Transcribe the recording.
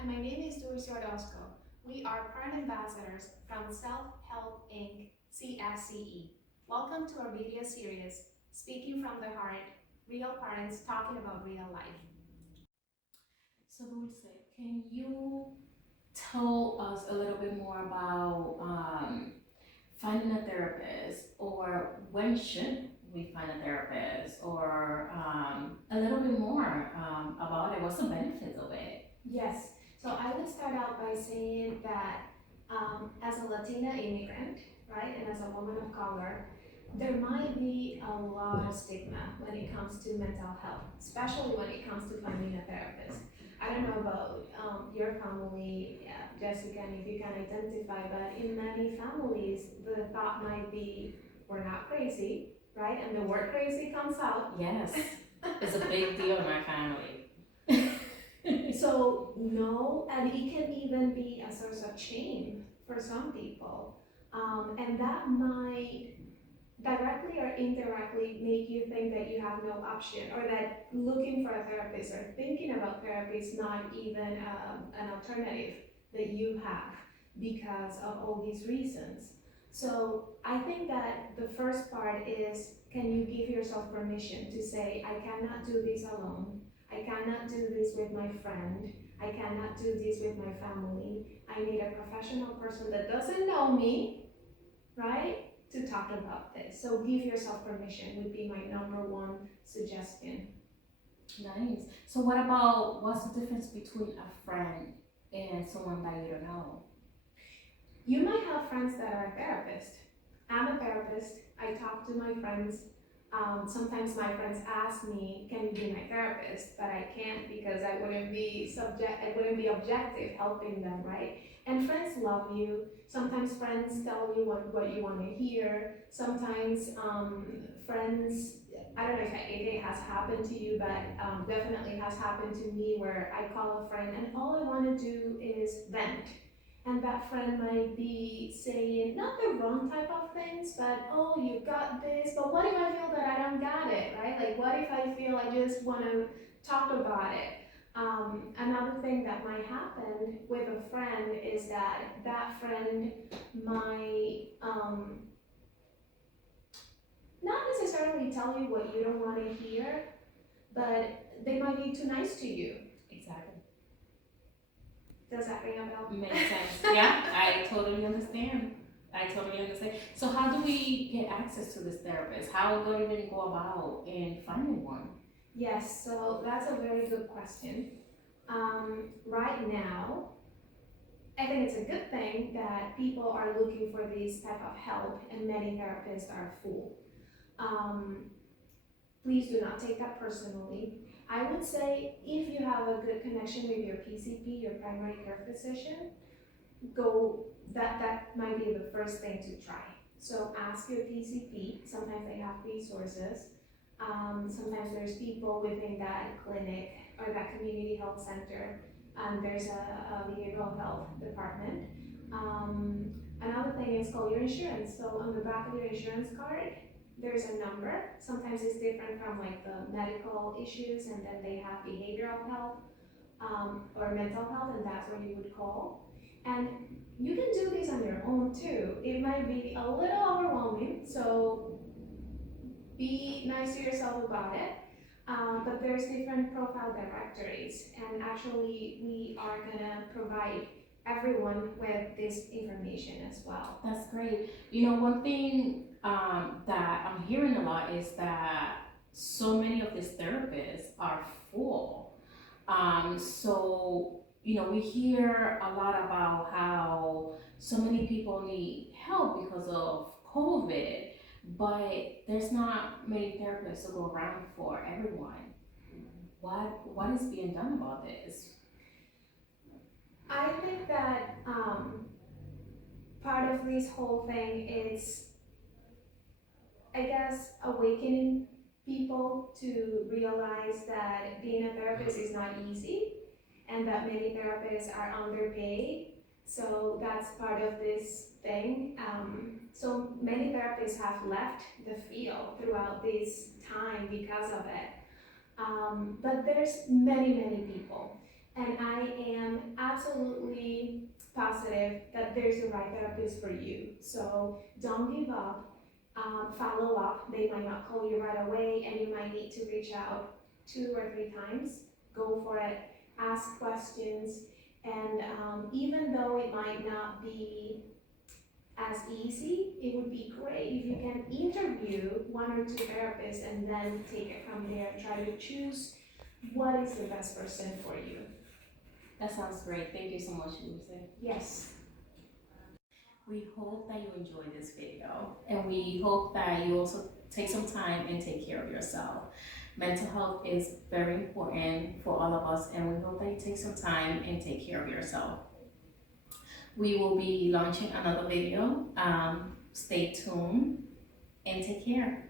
And my name is Dulce Orozco. We are parent ambassadors from Self Help Inc. CFCE. Welcome to our video series, Speaking from the Heart, Real Parents Talking About Real Life. So, Dulce, can you tell us a little bit more about finding a therapist, or when should we find a therapist, or a little bit more about it? What's the benefits of it? Yes, so I would start out by saying that as a Latina immigrant, right, and as a woman of color, there might be a lot of stigma when it comes to mental health, especially when it comes to finding a therapist. I don't know about your family, Jessica, and if you can identify, but in many families, the thought might be, we're not crazy, right? And the word crazy comes out. Yes, it's a big deal in my family. So no, and it can even be a source of shame for some people, and that might directly or indirectly make you think that you have no option, or that looking for a therapist or thinking about therapy is not even an alternative that you have because of all these reasons. So I think that the first part is, can you give yourself permission to say, I cannot do this alone. I cannot do this with my friend. I cannot do this with my family. I need a professional person that doesn't know me, right? To talk about this. So give yourself permission would be my number one suggestion. Nice. So, what about what's the difference between a friend and someone that you don't know? You might have friends that are therapists. I'm a therapist. I talk to my friends. Sometimes my friends ask me, "Can you be my therapist?" But I can't because I wouldn't be objective helping them, right? And friends love you. Sometimes friends tell you what you want to hear. Sometimes friends, I don't know if it has happened to you, but definitely has happened to me, where I call a friend and all I want to do is vent, and that friend might be saying not the wrong type of things, but oh, you got this, but what if I feel that I don't got it, right? Like, what if I feel I just want to talk about it? Another thing that might happen with a friend is that that friend might not necessarily tell you what you don't want to hear, but they might be too nice to you. Exactly. Does that ring a bell? Makes sense. Yeah, I totally understand. I totally understand. So, how do we get access to this therapist? How do we even go about in finding one? Yes, so that's a very good question. Right now, I think it's a good thing that people are looking for this type of help, and many therapists are full. Um, Please do not take that personally. I would say if you have a good connection with your PCP, your primary care physician, go, that might be the first thing to try. So ask your PCP. Sometimes they have resources. Sometimes there's people within that clinic or that community health center. There's a behavioral health department. Another thing is call your insurance. So on the back of your insurance card, there's a number. Sometimes it's different from like the medical issues, and then they have behavioral health or mental health, and that's where you would call. And you can do this on your own too. It might be a little overwhelming, so be nice to yourself about it. But there's different profile directories, and actually we are gonna provide everyone with this information as well. That's great. You know, one thing that I'm hearing a lot is that so many of these therapists are full. So, you know, we hear a lot about how so many people need help because of COVID, but there's not many therapists to go around for everyone. What is being done about this? I think that part of this whole thing is, I guess, awakening people to realize that being a therapist is not easy, and that many therapists are underpaid. So that's part of this thing. So many therapists have left the field throughout this time because of it. But there's many people. And I am absolutely positive that there's the right therapist for you. So don't give up. Follow up. They might not call you right away, and you might need to reach out 2 or 3 times. Go for it. Ask questions. And even though it might not be as easy, it would be great if you can interview 1 or 2 therapists and then take it from there and try to choose what is the best person for you. That sounds great. Thank you so much, Lucy. Yes. We hope that you enjoyed this video, and we hope that you also take some time and take care of yourself. Mental health is very important for all of us, and we hope that you take some time and take care of yourself. We will be launching another video. Stay tuned and take care.